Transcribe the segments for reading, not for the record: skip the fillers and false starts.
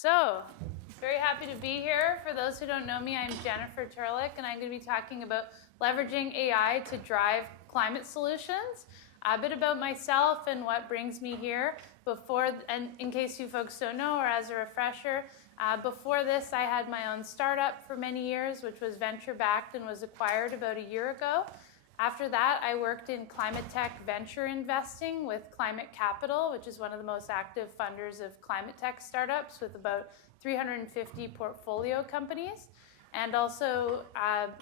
So, very happy to be here. For those who don't know me, I'm Jennifer Turlick, and I'm going to be talking about leveraging AI to drive climate solutions. A bit about myself and what brings me here. And in case you folks don't know, or as a refresher, before this, I had my own startup for many years, which was venture-backed and was acquired about a year ago. After that, I worked in climate tech venture investing with Climate Capital, which is one of the most active funders of climate tech startups with about 350 portfolio companies, and also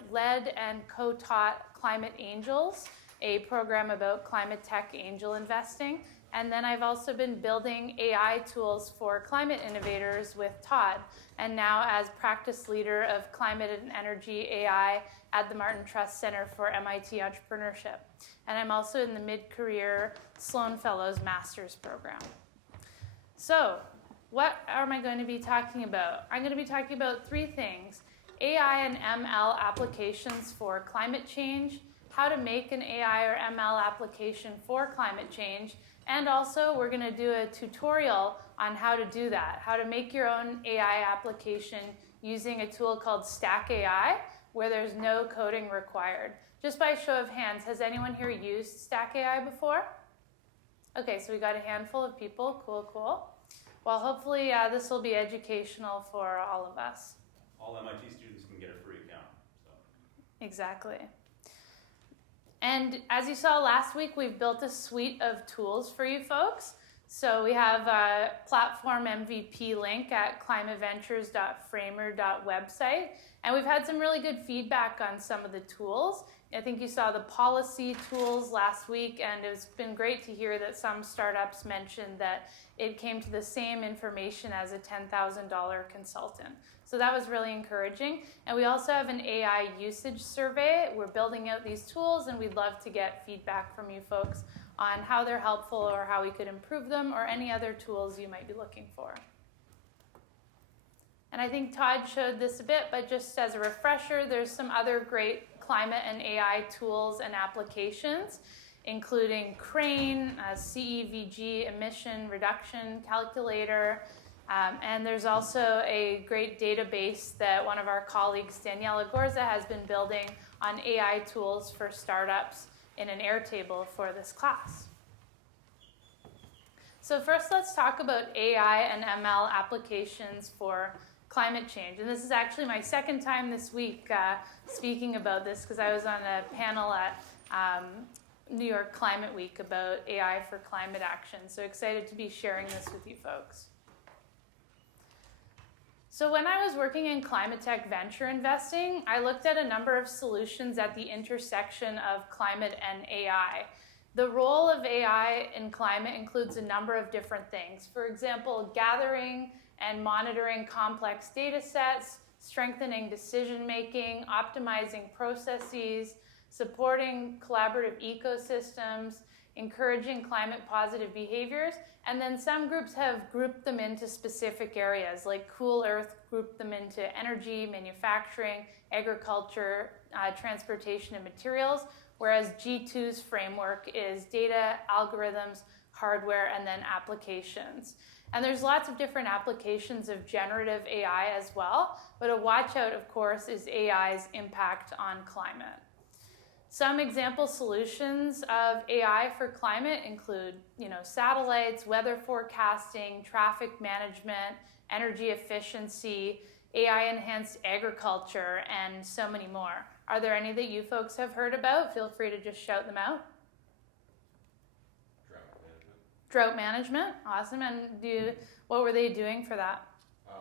led and co-taught Climate Angels, a program about climate tech angel investing. And then I've also been building AI tools for climate innovators with Tod, and now as practice leader of climate and energy AI at the Martin Trust Center for MIT Entrepreneurship. And I'm also in the mid-career Sloan Fellows Master's Program. So, what am I going to be talking about? I'm going to be talking about three things: AI and ML applications for climate change, how to make an AI or ML application for climate change, and also we're going to do a tutorial on how to do that, how to make your own AI application using a tool called StackAI, where there's no coding required. Just by show of hands, has anyone here used StackAI before? Okay, so we got a handful of people. Cool, cool. Well, hopefully this will be educational for all of us. All MIT students can get a free account. So. Exactly. And as you saw last week, we've built a suite of tools for you folks. So we have a platform MVP link at climateventures.framer.website. And we've had some really good feedback on some of the tools. I think you saw the policy tools last week, and it's been great to hear that some startups mentioned that it came to the same information as a $10,000 consultant. So that was really encouraging. And we also have an AI usage survey. We're building out these tools, and we'd love to get feedback from you folks on how they're helpful or how we could improve them or any other tools you might be looking for. And I think Todd showed this a bit, but just as a refresher, there's some other great climate and AI tools and applications, including Crane, CEVG emission reduction calculator, and there's also a great database that one of our colleagues, Daniela Gorza, has been building on AI tools for startups in an Airtable for this class. So first, let's talk about AI and ML applications for climate change. And this is actually my second time this week speaking about this, because I was on a panel at New York Climate Week about AI for climate action. So excited to be sharing this with you folks. So when I was working in climate tech venture investing, I looked at a number of solutions at the intersection of climate and AI. The role of AI in climate includes a number of different things. For example, gathering and monitoring complex data sets, strengthening decision-making, optimizing processes, supporting collaborative ecosystems, encouraging climate-positive behaviors, and then some groups have grouped them into specific areas, like Cool Earth grouped them into energy, manufacturing, agriculture, transportation, and materials, whereas G2's framework is data, algorithms, hardware, and then applications. And there's lots of different applications of generative AI as well, but a watch out, of course, is AI's impact on climate. Some example solutions of AI for climate include, satellites, weather forecasting, traffic management, energy efficiency, AI-enhanced agriculture, and so many more. Are there any that you folks have heard about? Feel free to just shout them out. Drought management, awesome. And what were they doing for that? So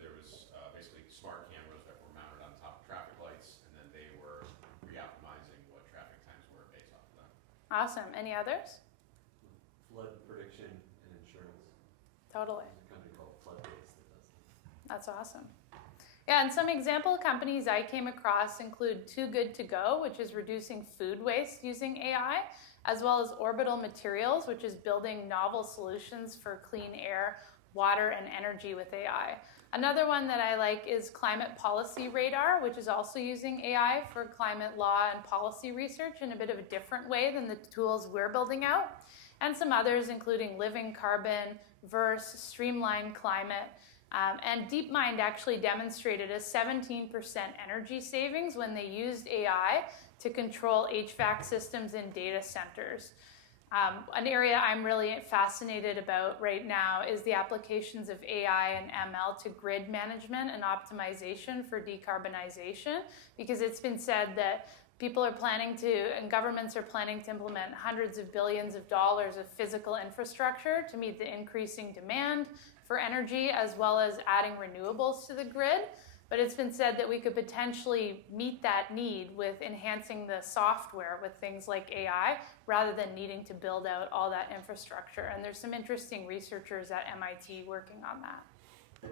there was basically smart cameras that were mounted on top of traffic lights, and then they were re-optimizing what traffic times were based off of them. Awesome. Any others? Flood prediction and insurance. Totally. There's a company called Floodbase that does that. That's awesome. Yeah, and some example companies I came across include Too Good To Go, which is reducing food waste using AI, as well as Orbital Materials, which is building novel solutions for clean air, water, and energy with AI. Another one that I like is Climate Policy Radar, which is also using AI for climate law and policy research in a bit of a different way than the tools we're building out. and some others, including Living Carbon, Verse, Streamline Climate. And DeepMind actually demonstrated a 17% energy savings when they used AI to control HVAC systems in data centers. An area I'm really fascinated about right now is the applications of AI and ML to grid management and optimization for decarbonization, because it's been said that people are planning to, and governments are planning to implement hundreds of billions of dollars of physical infrastructure to meet the increasing demand for energy, as well as adding renewables to the grid. But it's been said that we could potentially meet that need with enhancing the software with things like AI, rather than needing to build out all that infrastructure. And there's some interesting researchers at MIT working on that.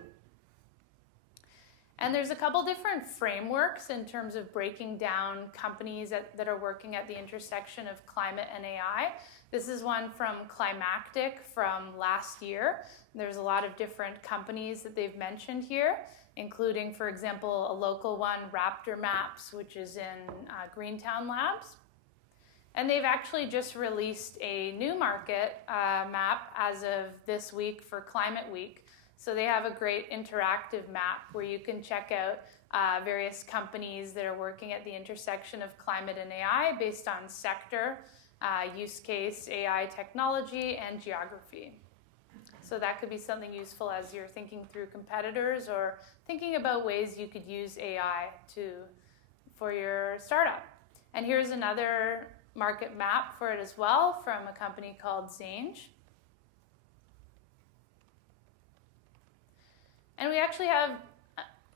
And there's a couple different frameworks in terms of breaking down companies that are working at the intersection of climate and AI. This is one from Climactic from last year. There's a lot of different companies that they've mentioned here, including, for example, a local one, Raptor Maps, which is in Greentown Labs. And they've actually just released a new market map as of this week for Climate Week. So they have a great interactive map where you can check out various companies that are working at the intersection of climate and AI based on sector, use case, AI technology, and geography. So that could be something useful as you're thinking through competitors or thinking about ways you could use AI for your startup. And here's another market map for it as well from a company called Zange. And we actually have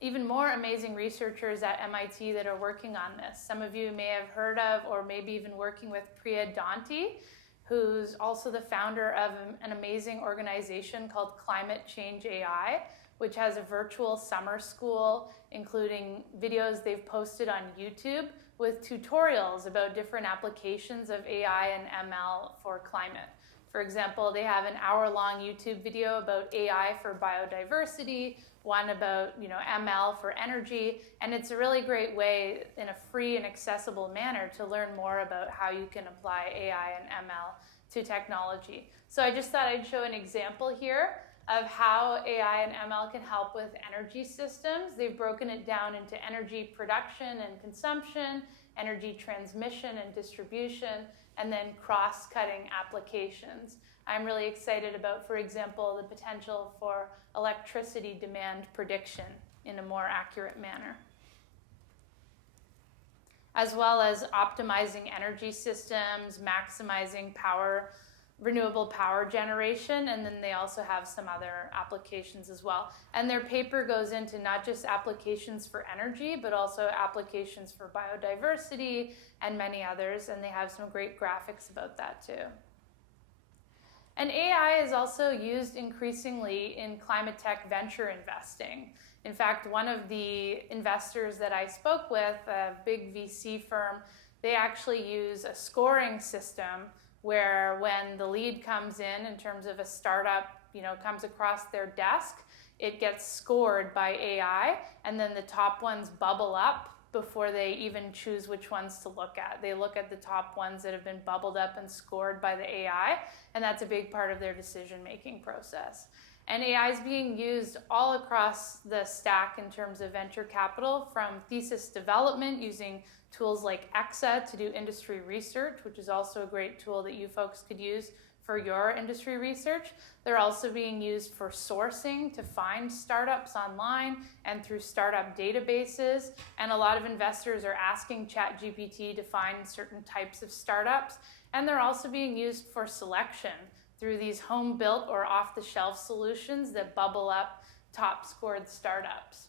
even more amazing researchers at MIT that are working on this. Some of you may have heard of, or maybe even working with Priya Danti, who's also the founder of an amazing organization called Climate Change AI, which has a virtual summer school, including videos they've posted on YouTube with tutorials about different applications of AI and ML for climate. For example, they have an hour-long YouTube video about AI for biodiversity, one about ML for energy, and it's a really great way in a free and accessible manner to learn more about how you can apply AI and ML to technology. So I just thought I'd show an example here of how AI and ML can help with energy systems. They've broken it down into energy production and consumption, energy transmission and distribution, and then cross-cutting applications. I'm really excited about, for example, the potential for electricity demand prediction in a more accurate manner, as well as optimizing energy systems, maximizing renewable power generation, and then they also have some other applications as well. And their paper goes into not just applications for energy, but also applications for biodiversity and many others, and they have some great graphics about that too. And AI is also used increasingly in climate tech venture investing. In fact, one of the investors that I spoke with, a big VC firm, they actually use a scoring system where when the lead comes in terms of a startup, comes across their desk, it gets scored by AI, and then the top ones bubble up before they even choose which ones to look at. They look at the top ones that have been bubbled up and scored by the AI, and that's a big part of their decision-making process. And AI is being used all across the stack in terms of venture capital, from thesis development using tools like EXA to do industry research, which is also a great tool that you folks could use for your industry research. They're also being used for sourcing to find startups online and through startup databases. And a lot of investors are asking ChatGPT to find certain types of startups. And they're also being used for selection through these home-built or off-the-shelf solutions that bubble up top-scored startups.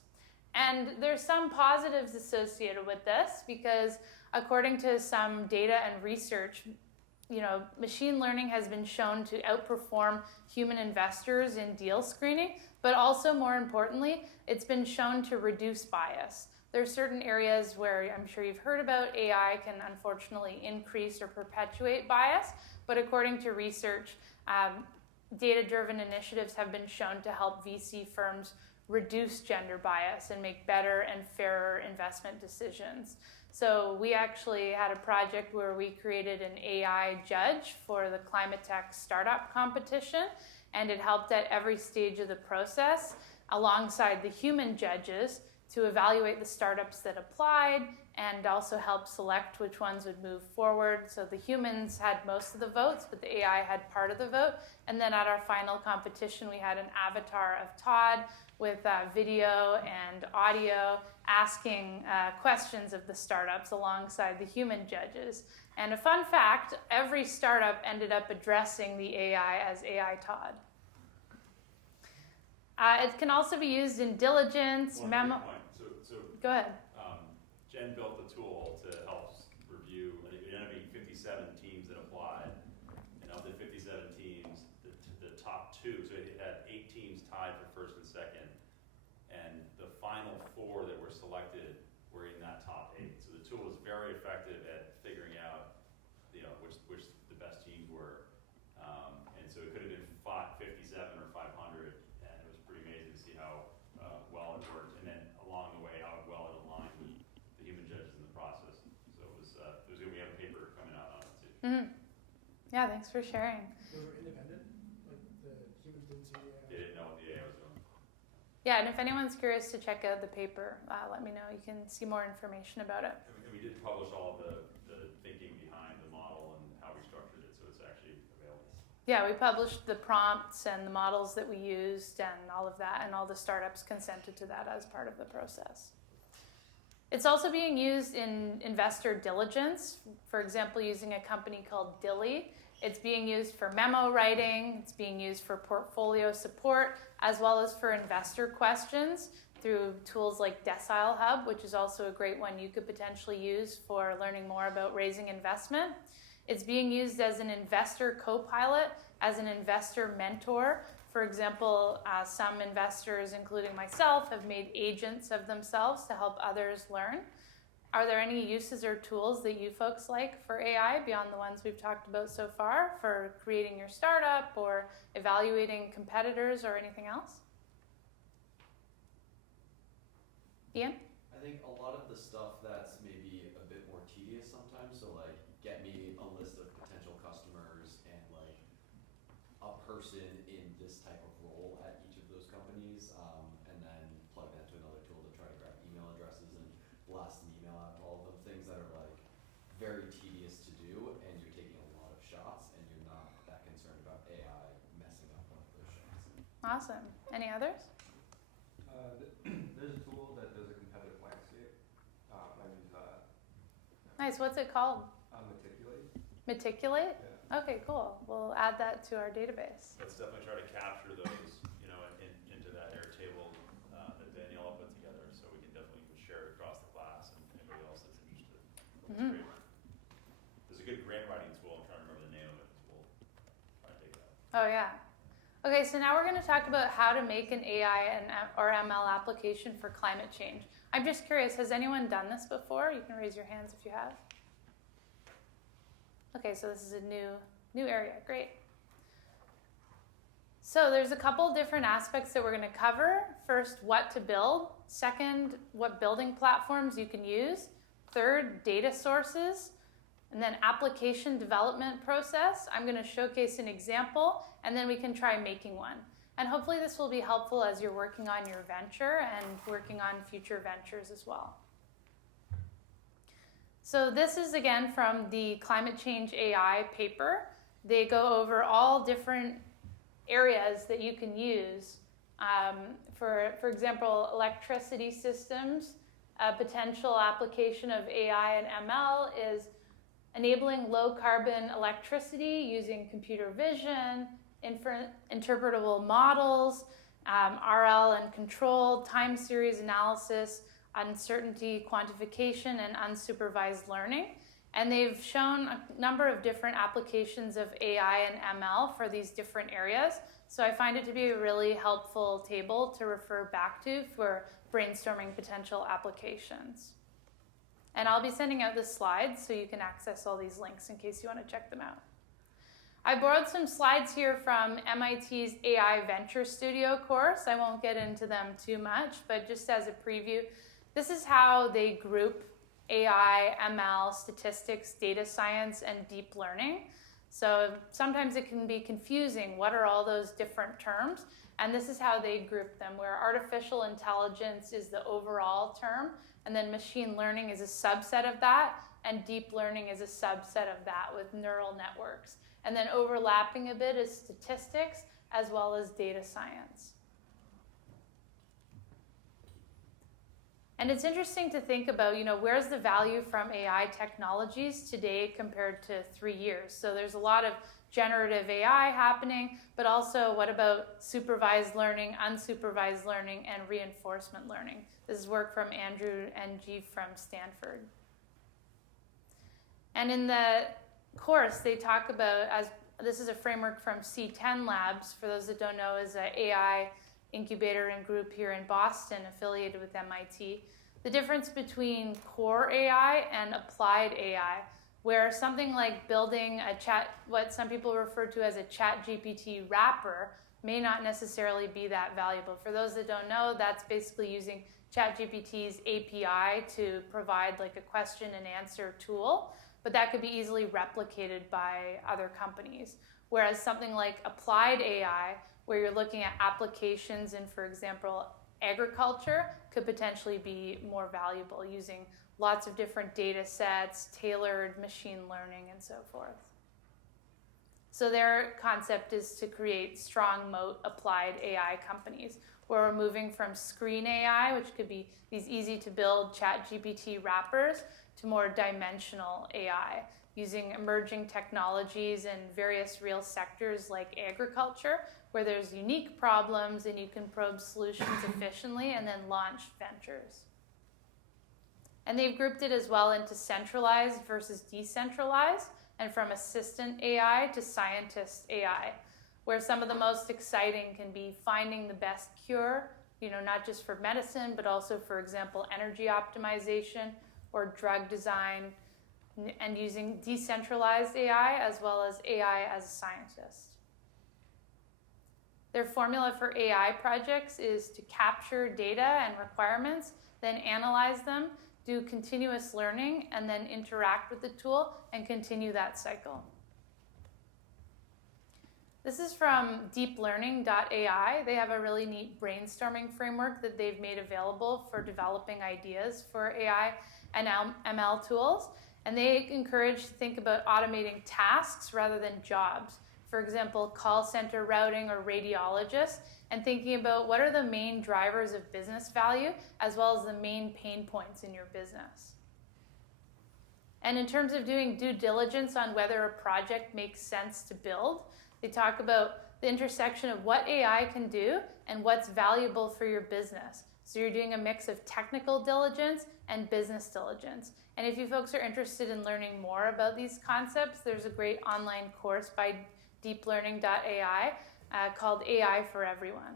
And there's some positives associated with this, because according to some data and research, machine learning has been shown to outperform human investors in deal screening, but also, more importantly, it's been shown to reduce bias. There are certain areas where I'm sure you've heard about AI can unfortunately increase or perpetuate bias, but according to research, data-driven initiatives have been shown to help VC firms reduce gender bias and make better and fairer investment decisions. So we actually had a project where we created an AI judge for the Climate Tech Startup Competition, and it helped at every stage of the process alongside the human judges to evaluate the startups that applied and also help select which ones would move forward. So the humans had most of the votes, but the AI had part of the vote. And then at our final competition, we had an avatar of Tod with video and audio asking questions of the startups alongside the human judges. And a fun fact, every startup ended up addressing the AI as AI Tod. It can also be used in diligence, One memo. quick point. So Go ahead. Jen built the tool to help review. It ended up being 57 teams that applied, and of the 57 teams, the top two. So it had 8 teams tied for first and second, and the final 4 that were selected were in that top 8. So the tool was very effective at figuring out, which the best teams were, and so it could have been 57 or 500, and it was pretty amazing to see how well it worked, and then along the way how well it aligned with the human judges in the process. So it was good. We have a paper coming out on it too. Mm-hmm. Yeah, thanks for sharing. Those were independent? Like the humans didn't see the They didn't know what the AI was doing. Yeah, and if anyone's curious to check out the paper, let me know. You can see more information about it. And we did publish all of the thinking behind the model and how we structured it, so it's actually available. Yeah, we published the prompts and the models that we used and all of that, and all the startups consented to that as part of the process. It's also being used in investor diligence, for example, using a company called Dilly. It's being used for memo writing, it's being used for portfolio support, as well as for investor questions through tools like Decile Hub, which is also a great one you could potentially use for learning more about raising investment. It's being used as an investor co-pilot, as an investor mentor. For example, some investors, including myself, have made agents of themselves to help others learn. Are there any uses or tools that you folks like for AI beyond the ones we've talked about so far for creating your startup or evaluating competitors or anything else? Ian? I think a lot of the stuff that's maybe a bit more tedious sometimes, so like get me a list of potential customers and like a person in this type of role at each of those companies, and then plug that to another tool to try to grab email addresses and blast an email out to all of them, things that are like very tedious to do and you're taking a lot of shots and you're not that concerned about AI messing up one of those shots. Awesome. Any others? There's a tool that does a competitive landscape. I use that. Nice. What's it called? Meticulate. Meticulate? Yeah. Okay, cool. We'll add that to our database. Let's definitely try to capture those, into that Airtable that Daniela put together, so we can definitely share it across the class and anybody else that's interested. That's Mhm. great. There's a good grant writing tool. I'm trying to remember the name of it. We'll try to take that. Oh, yeah. Okay, so now we're going to talk about how to make an AI or ML application for climate change. I'm just curious, has anyone done this before? You can raise your hands if you have. Okay, so this is a new area. Great. So there's a couple different aspects that we're going to cover. First, what to build. Second, what building platforms you can use. Third, data sources. And then application development process. I'm going to showcase an example, and then we can try making one. And hopefully this will be helpful as you're working on your venture and working on future ventures as well. So this is again from the Climate Change AI paper. They go over all different areas that you can use. For example, electricity systems. A potential application of AI and ML is enabling low carbon electricity using computer vision, interpretable models, RL and control, time series analysis, uncertainty quantification, and unsupervised learning. And they've shown a number of different applications of AI and ML for these different areas. So I find it to be a really helpful table to refer back to for brainstorming potential applications. And I'll be sending out the slides so you can access all these links in case you want to check them out. I borrowed some slides here from MIT's AI Venture Studio course. I won't get into them too much, but just as a preview, this is how they group AI, ML, statistics, data science, and deep learning. So sometimes it can be confusing. What are all those different terms? And this is how they group them, where artificial intelligence is the overall term, and then machine learning is a subset of that, and deep learning is a subset of that with neural networks. And then overlapping a bit is statistics as well as data science. And it's interesting to think about, where's the value from AI technologies today compared to 3 years? So there's a lot of generative AI happening, but also what about supervised learning, unsupervised learning, and reinforcement learning? This is work from Andrew Ng from Stanford. And in the course, they talk about, this is a framework from C10 Labs, for those that don't know, is an AI incubator and group here in Boston affiliated with MIT. The difference between core AI and applied AI, where something like building what some people refer to as a ChatGPT wrapper may not necessarily be that valuable. For those that don't know, that's basically using ChatGPT's API to provide like a question and answer tool, but that could be easily replicated by other companies. Whereas something like applied AI, where you're looking at applications in, for example, agriculture, could potentially be more valuable using lots of different data sets, tailored machine learning, and so forth. So their concept is to create strong moat applied AI companies, where we're moving from screen AI, which could be these easy to build ChatGPT wrappers, to more dimensional AI, using emerging technologies in various real sectors like agriculture, where there's unique problems and you can probe solutions efficiently and then launch ventures. And they've grouped it as well into centralized versus decentralized, and from assistant AI to scientist AI, where some of the most exciting can be finding the best cure, not just for medicine, but also, for example, energy optimization or drug design, and using decentralized AI as well as AI as a scientist. Their formula for AI projects is to capture data and requirements, then analyze them, do continuous learning, and then interact with the tool and continue that cycle. This is from deeplearning.ai. They have a really neat brainstorming framework that they've made available for developing ideas for AI and ML tools. And they encourage to think about automating tasks rather than jobs. For example, call center routing or radiologists, and thinking about what are the main drivers of business value as well as the main pain points in your business. And in terms of doing due diligence on whether a project makes sense to build, they talk about the intersection of what AI can do and what's valuable for your business. So you're doing a mix of technical diligence and business diligence. And if you folks are interested in learning more about these concepts, there's a great online course by deeplearning.ai called AI for Everyone.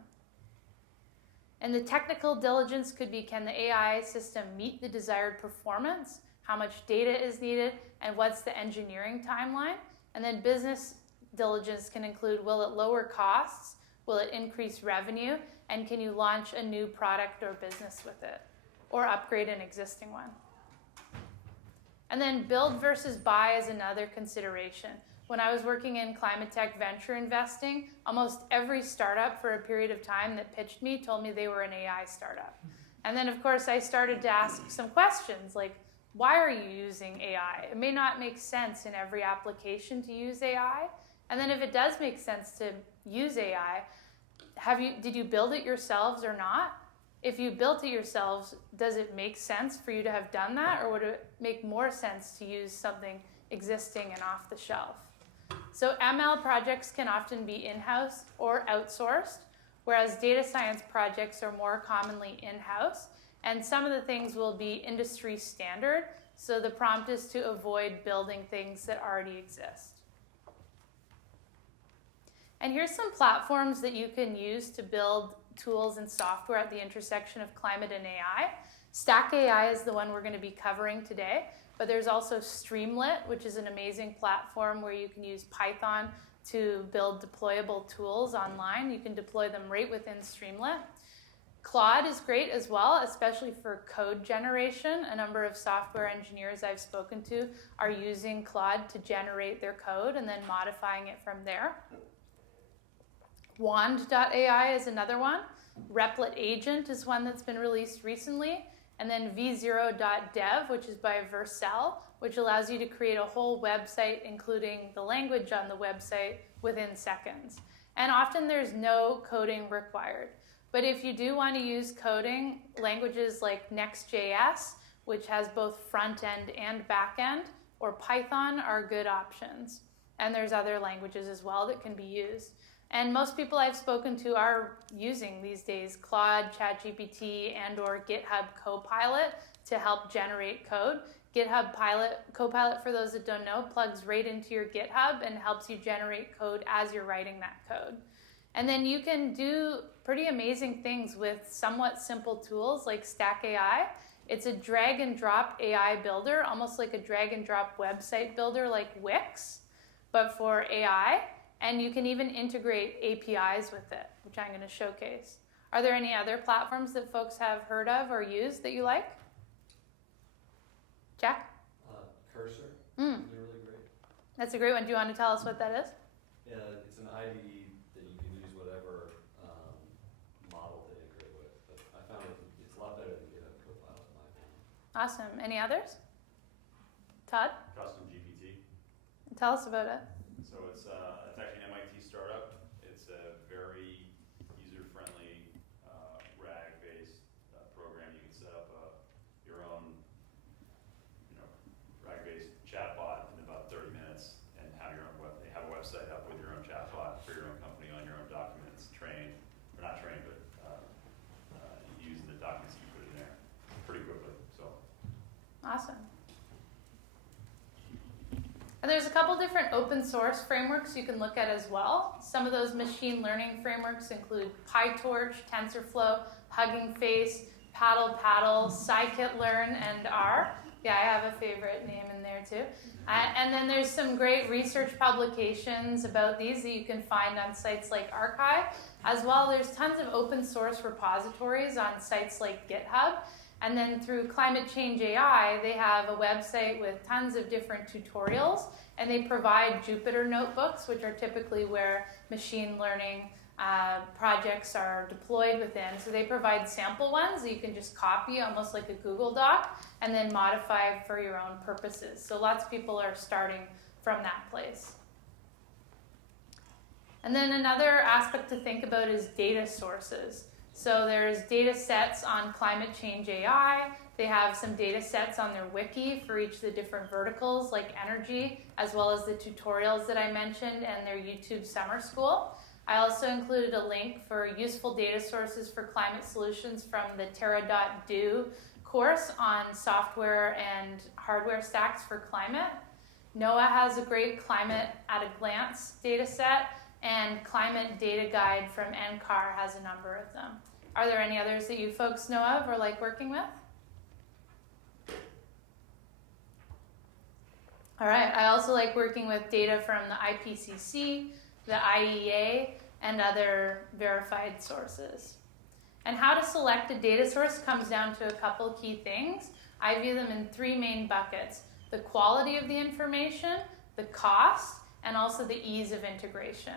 And the technical diligence could be, can the AI system meet the desired performance? How much data is needed? And what's the engineering timeline? And then business diligence can include, will it lower costs? Will it increase revenue? And can you launch a new product or business with it? Or upgrade an existing one? And then build versus buy is another consideration. When I was working in climate tech venture investing, almost every startup for a period of time that pitched me told me they were an AI startup. And then, of course, I started to ask some questions like, why are you using AI? It may not make sense in every application to use AI. And then if it does make sense to use AI, did you build it yourselves or not? If you built it yourselves, does it make sense for you to have done that, or would it make more sense to use something existing and off the shelf? So ML projects can often be in-house or outsourced, whereas data science projects are more commonly in-house. And some of the things will be industry standard, so the prompt is to avoid building things that already exist. And here's some platforms that you can use to build tools and software at the intersection of climate and AI. StackAI is the one we're going to be covering today, but there's also Streamlit, which is an amazing platform where you can use Python to build deployable tools online. You can deploy them right within Streamlit. Claude is great as well, especially for code generation. A number of software engineers I've spoken to are using Claude to generate their code and then modifying it from there. Wand.ai is another one. Replit Agent is one that's been released recently. And then v0.dev, which is by Vercel, which allows you to create a whole website, including the language on the website, within seconds. And often there's no coding required. But if you do want to use coding, languages like Next.js, which has both front end and back end, or Python are good options. And there's other languages as well that can be used. And most people I've spoken to are using these days Claude, ChatGPT, and or GitHub Copilot to help generate code. GitHub Copilot, for those that don't know, plugs right into your GitHub and helps you generate code as you're writing that code. And then you can do pretty amazing things with somewhat simple tools like StackAI. It's a drag and drop AI builder, almost like a drag and drop website builder like Wix, but for AI. And you can even integrate APIs with it, which I'm going to showcase. Are there any other platforms that folks have heard of or used that you like? Jack? Cursor, Mm. they're really great. That's a great one. Do you want to tell us what that is? Yeah, it's an IDE that you can use whatever model to integrate with, but I found it's a lot better than GitHub Copilot in my opinion. Awesome. Any others? Todd? Custom GPT. Tell us about it. So it's actually an MIT startup. It's a very user-friendly RAG-based program. You can set up your own, RAG-based chatbot in about 30 minutes and have your own have a website up with your own chatbot for your own company on your own documents, or not trained, but using the documents you put in there pretty quickly. So Awesome. And there's a couple different open source frameworks you can look at as well. Some of those machine learning frameworks include PyTorch, TensorFlow, Hugging Face, Paddle, Scikit-learn, and R. Yeah, I have a favorite name in there too. And then there's some great research publications about these that you can find on sites like Archive. As well, there's tons of open source repositories on sites like GitHub. And then through Climate Change AI, they have a website with tons of different tutorials, and they provide Jupyter notebooks, which are typically where machine learning projects are deployed within. So they provide sample ones that you can just copy, almost like a Google Doc, and then modify for your own purposes. So lots of people are starting from that place. And then another aspect to think about is data sources. So there's data sets on Climate Change AI. They have some data sets on their wiki for each of the different verticals like energy, as well as the tutorials that I mentioned and their YouTube summer school. I also included a link for useful data sources for climate solutions from the Terra.do course on software and hardware stacks for climate. NOAA has a great climate at a glance data set, and Climate Data Guide from NCAR has a number of them. Are there any others that you folks know of or like working with? All right, I also like working with data from the IPCC, the IEA, and other verified sources. And how to select a data source comes down to a couple key things. I view them in three main buckets: the quality of the information, the cost, and also the ease of integration.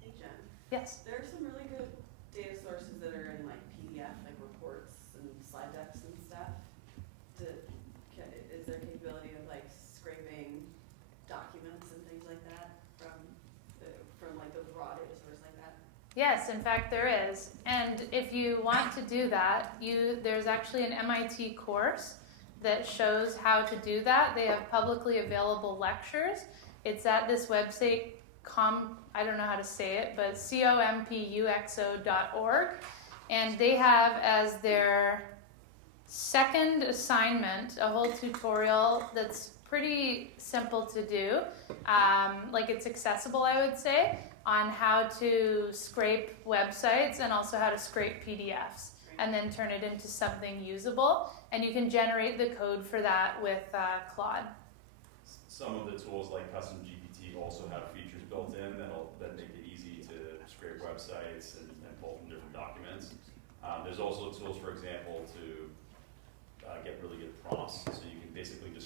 Hey Jen, Yes? there are some really good data sources that are in like PDF, like reports and slide decks and stuff. Is there capability of like scraping documents and things like that from like the raw data source like that? Yes, in fact there is. And if you want to do that, there's actually an MIT course that shows how to do that. They have publicly available lectures. It's at this website, I don't know how to say it, but compuxo.org. And they have as their second assignment a whole tutorial that's pretty simple to do. Like it's accessible, I would say, on how to scrape websites and also how to scrape PDFs and then turn it into something usable. And you can generate the code for that with Claude. some of the tools like Custom GPT also have features built in that make it easy to scrape websites and pull from different documents.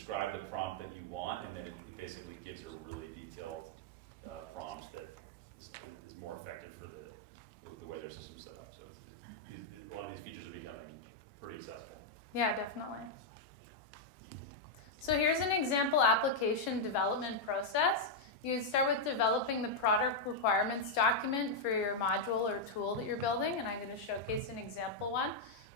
describe the prompt that you want, and then it basically gives you a really detailed prompt that is more effective for the way their system's set up. So a lot of these features are becoming pretty accessible. Yeah, definitely. So here's an example application development process. You would start with developing the product requirements document for your module or tool that you're building, and I'm going to showcase an example one.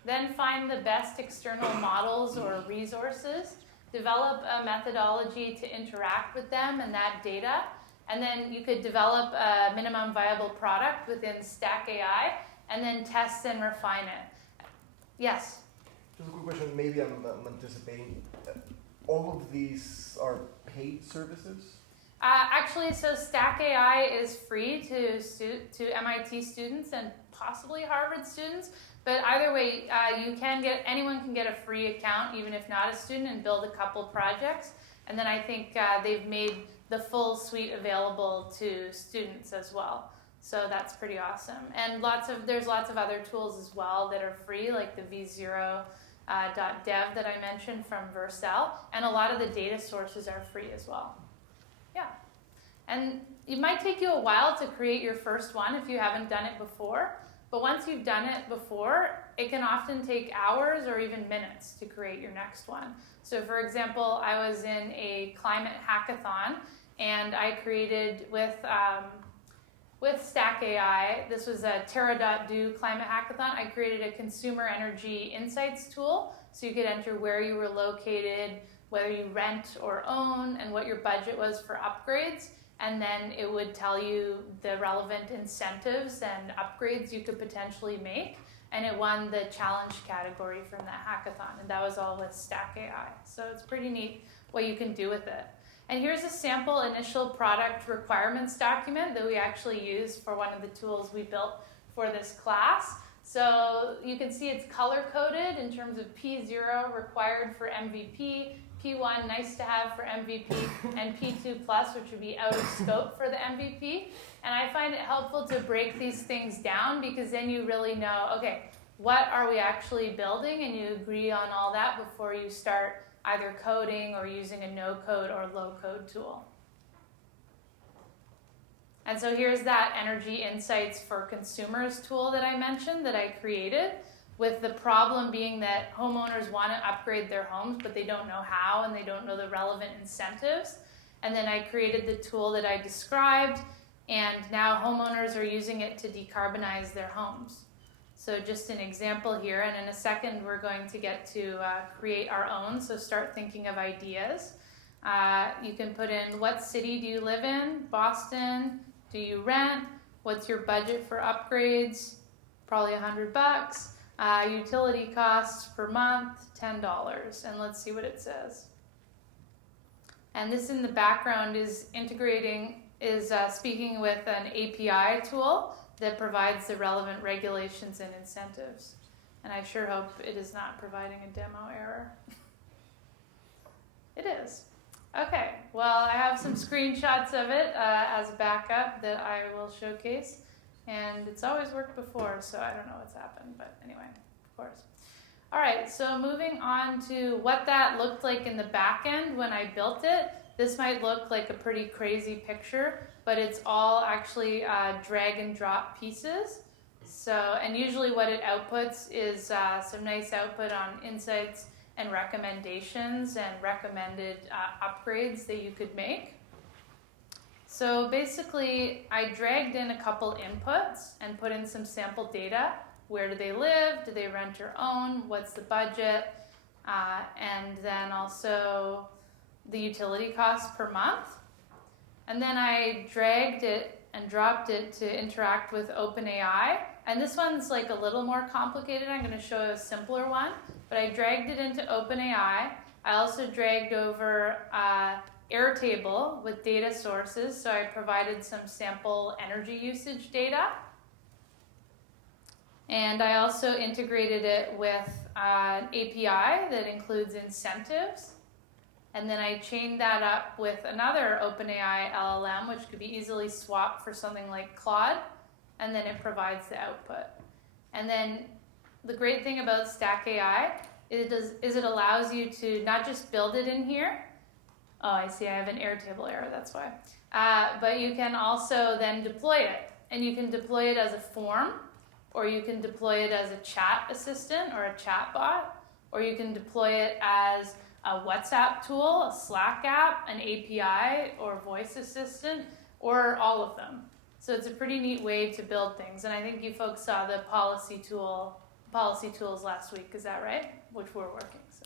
Then find the best external models or resources. Develop a methodology to interact with them and that data. And then you could develop a minimum viable product within StackAI, and then test and refine it. Yes? Just a quick question, maybe I'm anticipating. All of these are paid services? Actually, so StackAI is free to MIT students and possibly Harvard students. But either way, anyone can get a free account, even if not a student, and build a couple projects. And then I think they've made the full suite available to students as well. So that's pretty awesome. And there's lots of other tools as well that are free, like the V0 .dev that I mentioned from Vercel. And a lot of the data sources are free as well. Yeah. And it might take you a while to create your first one if you haven't done it before. But once you've done it before, it can often take hours or even minutes to create your next one. So for example, I was in a climate hackathon, and I created with StackAI, this was a Terra.do climate hackathon, I created a consumer energy insights tool, so you could enter where you were located, whether you rent or own, and what your budget was for upgrades. And then it would tell you the relevant incentives and upgrades you could potentially make. And it won the challenge category from that hackathon. And that was all with StackAI. So it's pretty neat what you can do with it. And here's a sample initial product requirements document that we actually used for one of the tools we built for this class. So you can see it's color-coded in terms of P0 required for MVP, P1 nice to have for MVP, and P2 plus, which would be out of scope for the MVP. And I find it helpful to break these things down, because then you really know, okay, what are we actually building, and you agree on all that before you start either coding or using a no-code or low-code tool. And so here's that Energy Insights for Consumers tool that I mentioned that I created, with the problem being that homeowners want to upgrade their homes, but they don't know how, and they don't know the relevant incentives. And then I created the tool that I described, and now homeowners are using it to decarbonize their homes. So just an example here, and in a second we're going to get to create our own, so start thinking of ideas. You can put in, what city do you live in? Boston. Do you rent? What's your budget for upgrades? Probably $100. Utility costs per month, $10. And let's see what it says. And this in the background is speaking with an API tool that provides the relevant regulations and incentives. And I sure hope it is not providing a demo error. It is. Okay, well, I have some screenshots of it as backup that I will showcase. And it's always worked before, so I don't know what's happened, but anyway, of course. All right, so moving on to what that looked like in the back end when I built it. This might look like a pretty crazy picture, but it's all actually drag and drop pieces. So, and usually what it outputs is some nice output on insights and recommendations and recommended upgrades that you could make. So basically, I dragged in a couple inputs and put in some sample data. Where do they live? Do they rent or own? What's the budget? And then also the utility costs per month. And then I dragged it and dropped it to interact with OpenAI. And this one's like a little more complicated. I'm going to show a simpler one. But I dragged it into OpenAI. I also dragged over Airtable with data sources, so I provided some sample energy usage data. And I also integrated it with an API that includes incentives. And then I chained that up with another OpenAI LLM, which could be easily swapped for something like Claude, and then it provides the output. And then the great thing about StackAI is it allows you to not just build it in here. Oh, I see, I have an Airtable error, that's why. But you can also then deploy it. And you can deploy it as a form, or you can deploy it as a chat assistant or a chat bot, or you can deploy it as a WhatsApp tool, a Slack app, an API, or voice assistant, or all of them. So it's a pretty neat way to build things. And I think you folks saw the policy tools last week, is that right? Which we're working. So.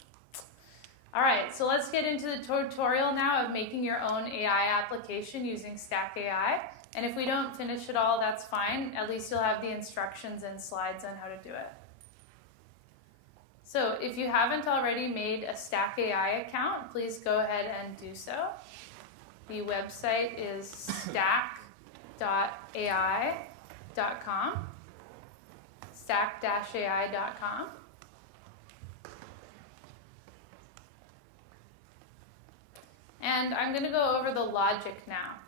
All right, so let's get into the tutorial now of making your own AI application using StackAI. And if we don't finish it all, that's fine. At least you'll have the instructions and slides on how to do it. So if you haven't already made a StackAI account, please go ahead and do so. The website is stack.ai.com, stack-ai.com. And I'm going to go over the logic now.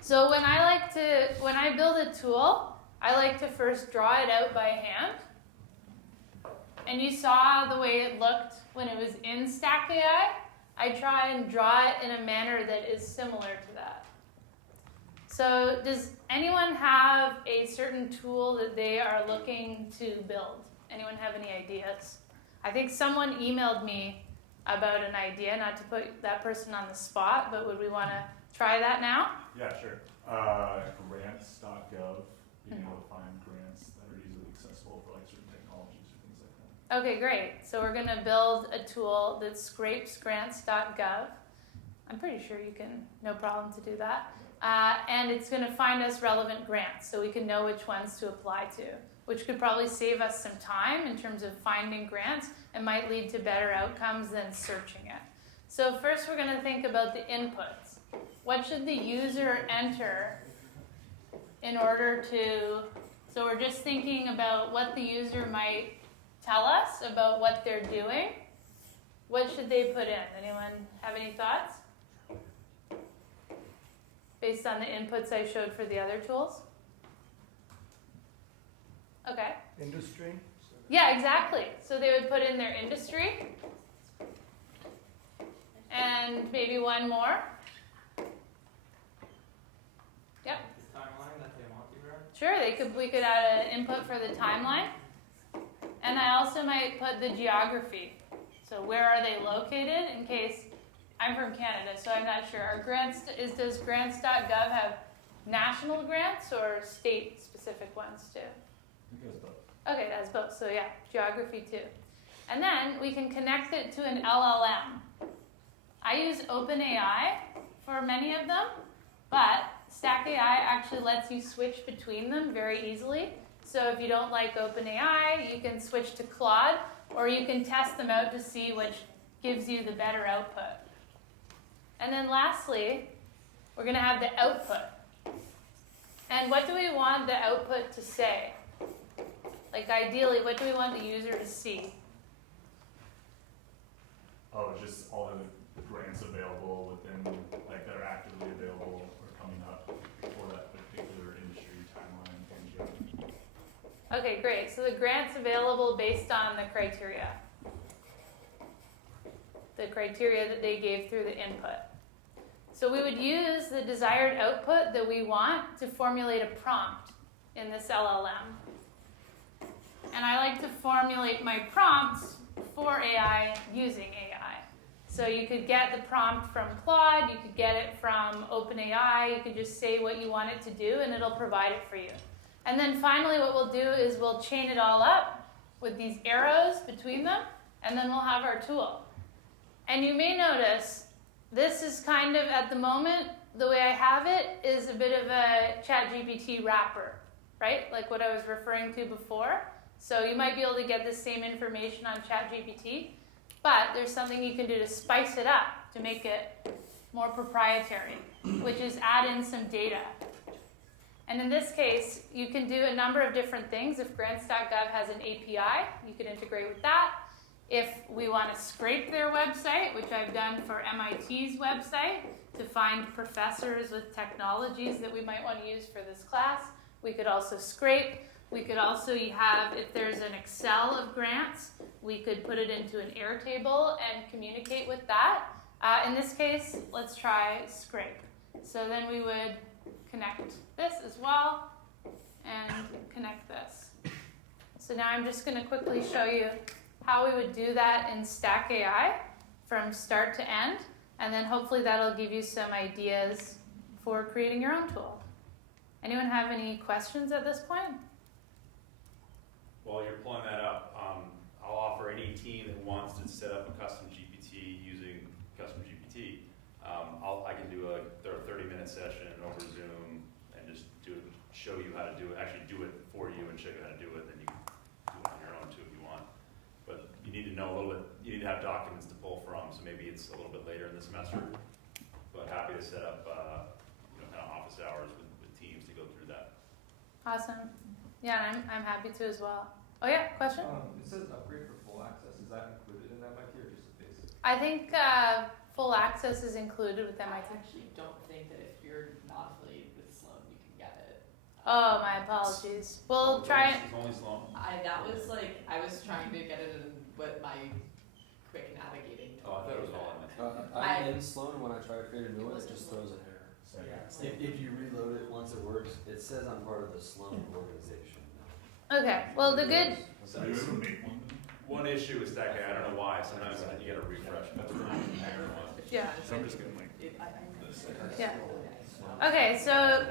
So when I build a tool, I like to first draw it out by hand. And you saw the way it looked when it was in StackAI. I try and draw it in a manner that is similar to that. So does anyone have a certain tool that they are looking to build? Anyone have any ideas? I think someone emailed me about an idea, not to put that person on the spot, but would we want to try that now? Yeah, sure. Grants.gov, being able to find grants that are easily accessible for like certain technologies or things like that. Okay, great. So we're going to build a tool that scrapes grants.gov. I'm pretty sure you can, no problem to do that. And it's going to find us relevant grants so we can know which ones to apply to, which could probably save us some time in terms of finding grants and might lead to better outcomes than searching it. So first we're going to think about the inputs. What should the user enter in order to, so we're just thinking about what the user might tell us about what they're doing. What should they put in? Anyone have any thoughts? Based on the inputs I showed for the other tools? Okay. Industry? Yeah, exactly. So they would put in their industry. And maybe one more. Yep. The timeline that they want to run? Sure, we could add an input for the timeline. And I also might put the geography. So where are they located in case, I'm from Canada, so I'm not sure. Does grants.gov have national grants or state-specific ones too? It goes both. Okay, that's both. So yeah, geography too. And then we can connect it to an LLM. I use OpenAI for many of them, but StackAI actually lets you switch between them very easily. So if you don't like OpenAI, you can switch to Claude, or you can test them out to see which gives you the better output. And then lastly, we're going to have the output. And what do we want the output to say? Like ideally, what do we want the user to see? Oh, just all the grants available within, like that are actively available or coming up for that particular industry timeline and geography. Okay, great. So the grants available based on the criteria that they gave through the input. So we would use the desired output that we want to formulate a prompt in this LLM. And I like to formulate my prompts for AI using AI. So you could get the prompt from Claude, you could get it from OpenAI, you could just say what you want it to do and it'll provide it for you. And then finally what we'll do is we'll chain it all up with these arrows between them, and then we'll have our tool. And you may notice this is kind of, at the moment, the way I have it is a bit of a ChatGPT wrapper, right? Like what I was referring to before. So you might be able to get the same information on ChatGPT, but there's something you can do to spice it up to make it more proprietary, which is add in some data. And in this case, you can do a number of different things. If grants.gov has an API, you could integrate with that. If we want to scrape their website, which I've done for MIT's website, to find professors with technologies that we might want to use for this class, we could also scrape. We could also have, if there's an Excel of grants, we could put it into an Airtable and communicate with that. In this case, let's try scrape. So then we would connect this as well and connect this. So now I'm just going to quickly show you how we would do that in StackAI from start to end, and then hopefully that'll give you some ideas for creating your own tool. Anyone have any questions at this point? While you're pulling that up, I'll offer any team that wants to set up a custom GPT using custom GPT. I can do a 30-minute session over Zoom and just show you how to do it, actually do it for you and show you how to do it, then you can do it on your own too if you want. But you need to know a little bit, you need to have documents to pull from, so maybe it's a little bit later in the semester. But happy to set up kind of office hours with teams to go through that. Awesome. Yeah, and I'm happy to as well. Oh yeah, question? It says upgrade for full access. Is that included in MIT or just a basic? I think full access is included with I MIT. actually don't think that if you're not affiliated with Sloan, you can get it. Oh, my apologies. We'll try it. It's only Sloan. I was trying to get it in what my quick navigating told Oh, I thought it was me all that- MIT. I'm in Sloan, when I try to create a new one, it just throws an error. If you reload it once it works, it says I'm part of the Sloan organization. Okay, well the good, So Do you ever make one? one issue with StackAI, I don't know why, sometimes you gotta refresh. yeah, So I'm just getting like this. yeah. Okay, so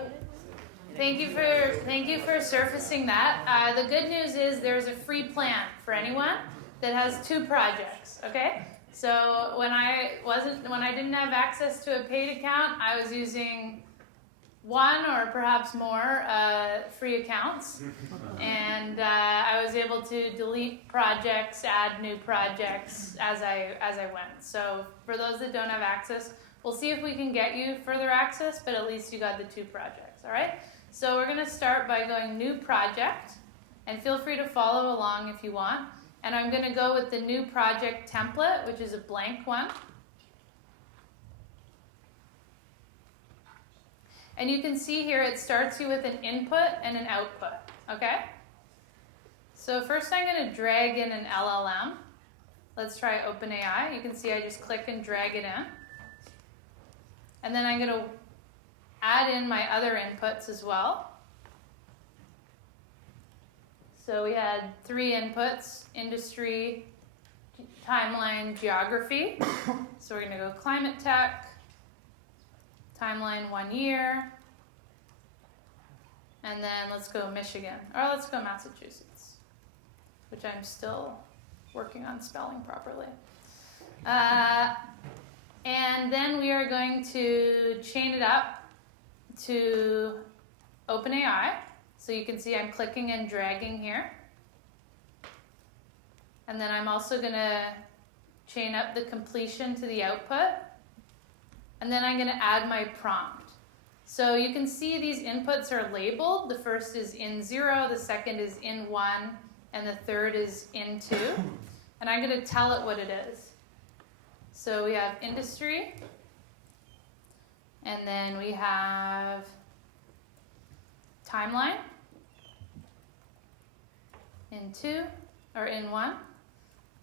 thank you for surfacing that. The good news is there's a free plan for anyone that has 2 projects, okay? So when I didn't have access to a paid account, I was using 1 or perhaps more free accounts, and I was able to delete projects, add new projects as I went. So for those that don't have access, we'll see if we can get you further access, but at least you got the 2 projects. All right. So we're going to start by going new project, and feel free to follow along if you want. And I'm going to go with the new project template, which is a blank one. And you can see here it starts you with an input and an output, okay? So first I'm going to drag in an LLM. Let's try OpenAI. You can see I just click and drag it in. And then I'm going to add in my other inputs as well. So we had 3 inputs: industry, timeline, geography. So we're going to go climate tech, timeline 1 year, and then let's go Michigan, or let's go Massachusetts, which I'm still working on spelling properly. And then we are going to chain it up to OpenAI. So you can see I'm clicking and dragging here. And then I'm also going to chain up the completion to the output. And then I'm going to add my prompt. So you can see these inputs are labeled. The first is in 0, the second is in 1, and the third is in 2. And I'm going to tell it what it is. So we have industry, and then we have timeline in 2, or in 1,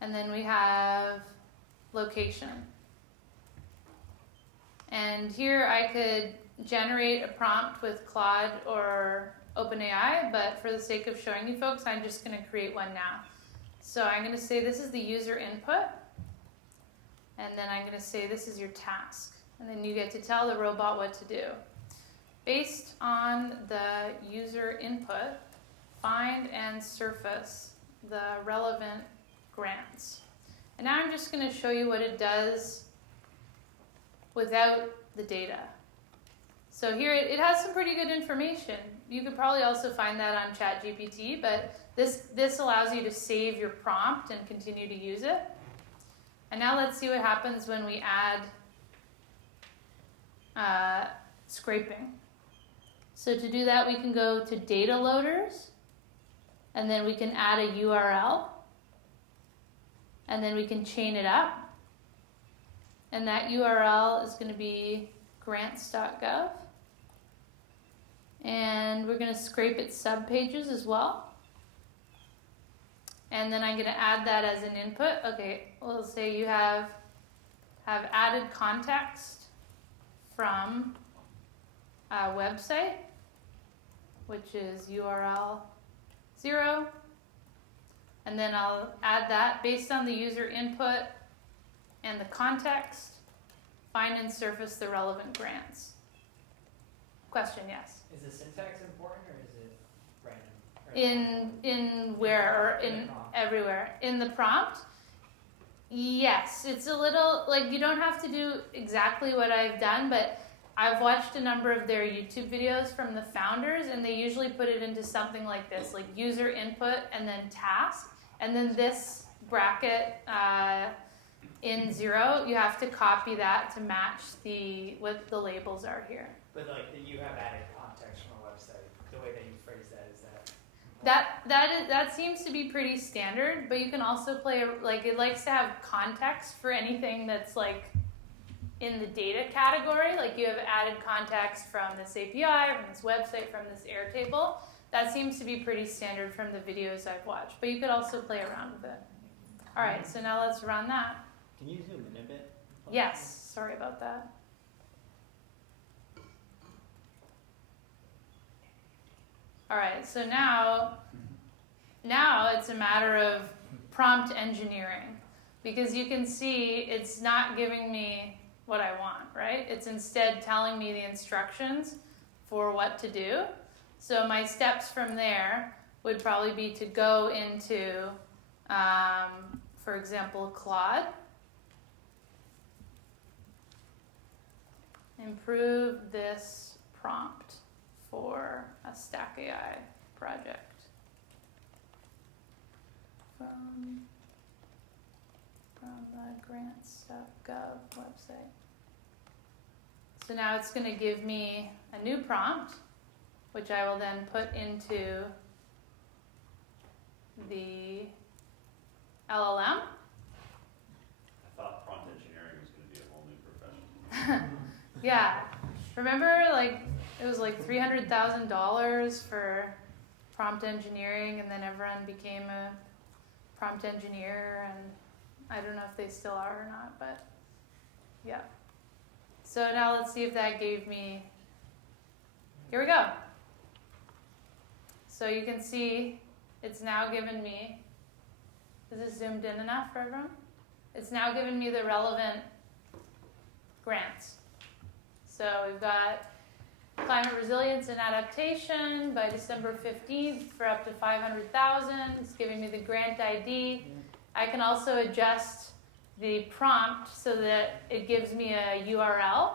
and then we have location. And here I could generate a prompt with Claude or OpenAI, but for the sake of showing you folks, I'm just going to create one now. So I'm going to say this is the user input, and then I'm going to say this is your task. And then you get to tell the robot what to do. Based on the user input, find and surface the relevant grants. And now I'm just going to show you what it does without the data. So here it has some pretty good information. You could probably also find that on ChatGPT, but this allows you to save your prompt and continue to use it. And now let's see what happens when we add scraping. So to do that, we can go to data loaders, and then we can add a URL, and then we can chain it up. And that URL is going to be grants.gov. And we're going to scrape its subpages as well. and then I'm going to add that as an input. Okay, we'll say you have added context from a website, which is URL 0, and then I'll add that based on the user input and the context, find and surface the relevant grants. Question, yes. Is the syntax important or is it random? In where or in prompt. everywhere? In the prompt? Yes, it's a little, like, you don't have to do exactly what I've done, but I've watched a number of their YouTube videos from the founders, and they usually put it into something like this, like user input and then task, and then this bracket in 0, you have to copy that to match what the labels are here. But like you have added context from a website. The way that you phrase that is That seems to be pretty standard, but you can also play, like, it likes to have context for anything that's like in the data category. Like you have added context from this API, from this website, from this Airtable. That seems to be pretty standard from the videos I've watched, but you could also play around with it. All right, so now let's run that. Can you zoom in a bit? Yes, sorry about that. All right, so now it's a matter of prompt engineering, because you can see it's not giving me what I want, right? It's instead telling me the instructions for what to do. So my steps from there would probably be to go into, for example, Claude, improve this prompt for a StackAI project from the grants.gov website. So now it's going to give me a new prompt, which I will then put into the LLM. I thought prompt engineering was going to be a whole new profession. Yeah, remember, like, it was like $300,000 for prompt engineering, and then everyone became a prompt engineer, and I don't know if they still are or not, but yeah. So now let's see if that gave me, here we go. So you can see it's now given me, is this zoomed in enough for everyone? It's now given me the relevant grants. So we've got climate resilience and adaptation by December 15th for up to 500,000. It's giving me the grant ID. I can also adjust the prompt so that it gives me a URL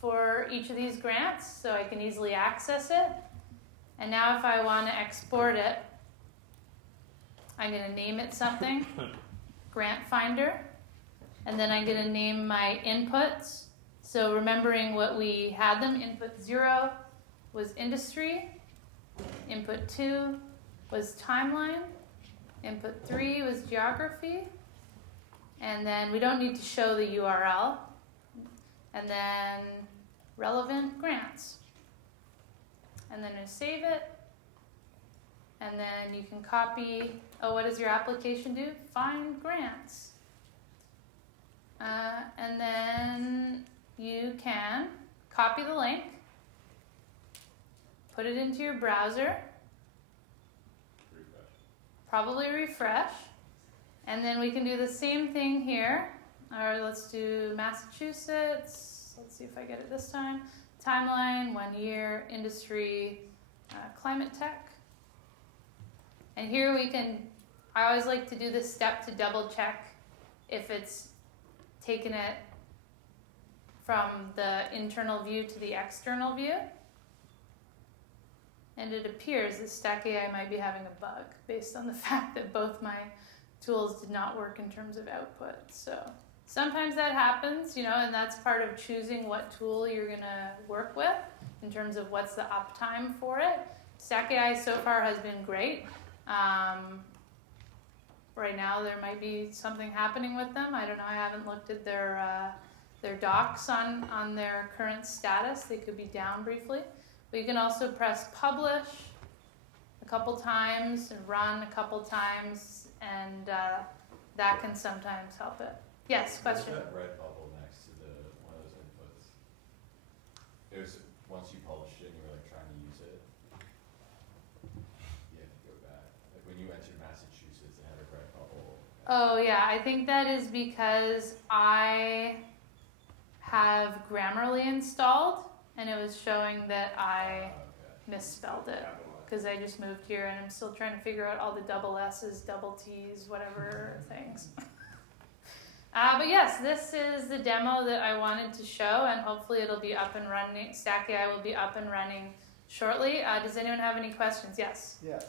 for each of these grants, so I can easily access it. And now if I want to export it, I'm going to name it something, Grant Finder, and then I'm going to name my inputs. So remembering what we had them, input 0 was industry, input 2 was timeline, input 3 was geography, and then we don't need to show the URL, and then relevant grants. And then I save it, and then you can copy, what does your application do? Find grants. And then you can copy the link, put it into your browser, probably refresh, and then we can do the same thing here. Or let's do Massachusetts. Let's see if I get it this time. Timeline, 1 year, industry, climate tech. And here we can, I always like to do this step to double check if it's taken it from the internal view to the external view. And it appears that StackAI might be having a bug based on the fact that both my tools did not work in terms of output. So sometimes that happens, and that's part of choosing what tool you're gonna work with in terms of what's the uptime for it. StackAI so far has been great. Right now there might be something happening with them. I don't know, I haven't looked at their docs on their current status. They could be down briefly. But you can also press publish, a couple times and run a couple times, and that can sometimes help it. Yes, question? What was that red bubble next to one of those inputs? It was once you published it and you were like trying to use it. You had to go back. Like when you entered Massachusetts, it had a red bubble. Oh yeah, I think that is because I have Grammarly installed, and it was showing that I misspelled it because I just moved here and I'm still trying to figure out all the double S's, double T's, whatever things. But yes, this is the demo that I wanted to show, and hopefully it'll be up and running. StackAI will be up and running shortly. Does anyone have any questions? Yes? Yeah.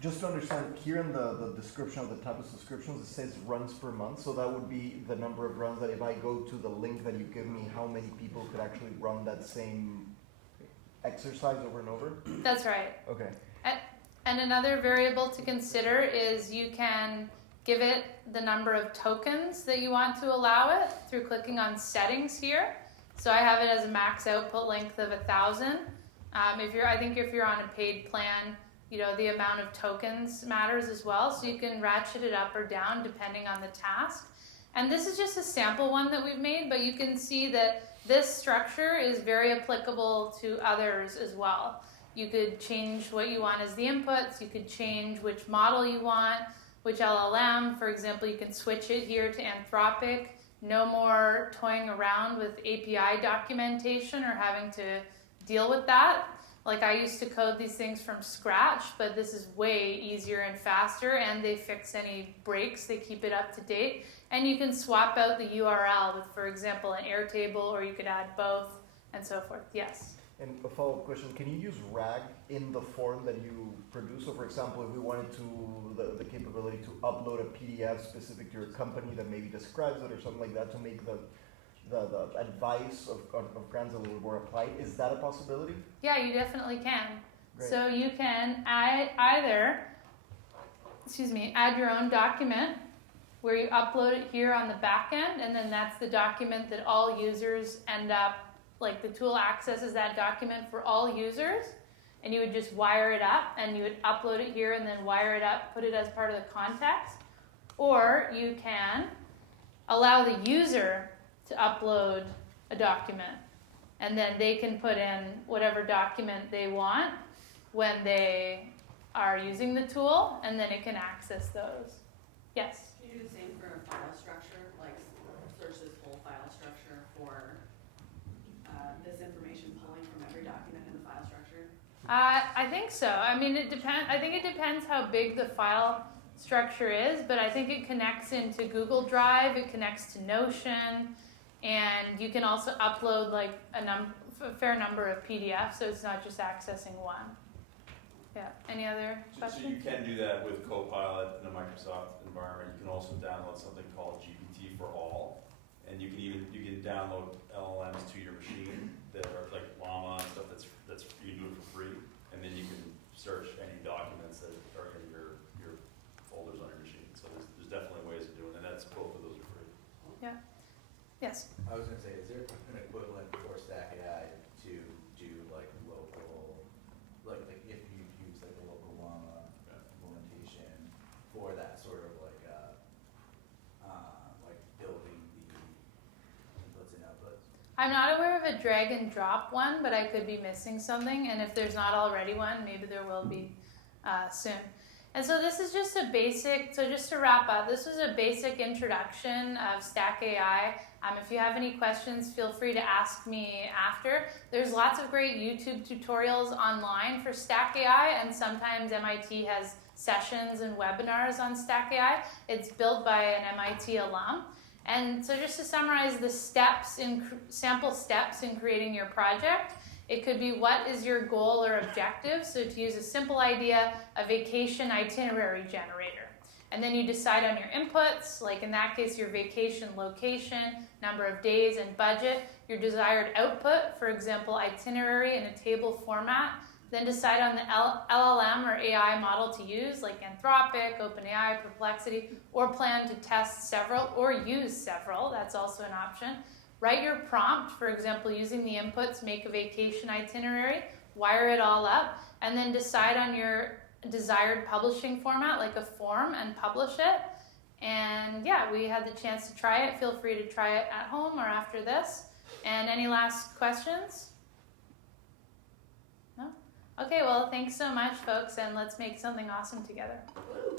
Just to understand, here in the description of the type of subscriptions, it says runs per month. So that would be the number of runs that if I go to the link that you give me, how many people could actually run that same exercise over and over? That's right. Okay. And another variable to consider is you can give it the number of tokens that you want to allow it through clicking on settings here. So I have it as a max output length of 1,000. I think if you're on a paid plan, the amount of tokens matters as well. So you can ratchet it up or down depending on the task. And this is just a sample one that we've made, but you can see that this structure is very applicable to others as well. You could change what you want as the inputs. You could change which model you want, which LLM. For example, you can switch it here to Anthropic. No more toying around with API documentation or having to deal with that. Like I used to code these things from scratch, but this is way easier and faster, and they fix any breaks. They keep it up to date. And you can swap out the URL with, for example, an Airtable, or you could add both, and so forth. Yes? And a follow-up question, can you use RAG in the form that you produce? So for example, if we wanted the capability to upload a PDF specific to your company that maybe describes it or something like that to make the advice of grants a little more applied, is that a possibility? Yeah, you definitely can. Great. So you can add your own document where you upload it here on the back end, and then that's the document that all users end up, like the tool accesses that document for all users, and you would just wire it up, and you would upload it here and then wire it up, put it as part of the context. Or you can allow the user to upload a document, and then they can put in whatever document they want when they are using the tool, and then it can access those. Yes? Can you do the same for a file structure, like search this whole file structure for this information pulling from every document in the file structure? I think so. I mean, it depends. I think it depends how big the file structure is, but I think it connects into Google Drive, it connects to Notion, and you can also upload like a fair number of PDFs, so it's not just accessing one. Yeah. Any other So questions? you can do that with Copilot in a Microsoft environment. You can also download something called GPT for All, and you can download LLMs to your machine that are like Llama and stuff. That's you can do it for free, and then you can search any documents that are in your folders on your machine. So there's definitely ways of doing it. And that's both of those are free. Yeah. Yes. I was going to say, is there an equivalent for StackAI to do like local, like if you use like a local Llama implementation for that sort of like building the inputs and outputs? I'm not aware of a drag and drop one, but I could be missing something. And if there's not already one, maybe there will be soon. And so this is just a basic, so just to wrap up, this was a basic introduction of StackAI. If you have any questions, feel free to ask me after. There's lots of great YouTube tutorials online for StackAI, and sometimes MIT has sessions and webinars on StackAI. It's built by an MIT alum. And so just to summarize the sample steps in creating your project, it could be what is your goal or objective. So to use a simple idea, a vacation itinerary generator. And then you decide on your inputs, like in that case, your vacation location, number of days, and budget. Your desired output, for example, itinerary in a table format. Then decide on the LLM or AI model to use, like Anthropic, OpenAI, Perplexity, or plan to test several or use several. That's also an option. Write your prompt, for example, using the inputs, make a vacation itinerary, wire it all up, and then decide on your desired publishing format, like a form, and publish it. And yeah, we had the chance to try it. Feel free to try it at home or after this. And any last questions? No? Okay, well, thanks so much, folks, and let's make something awesome together. Woo.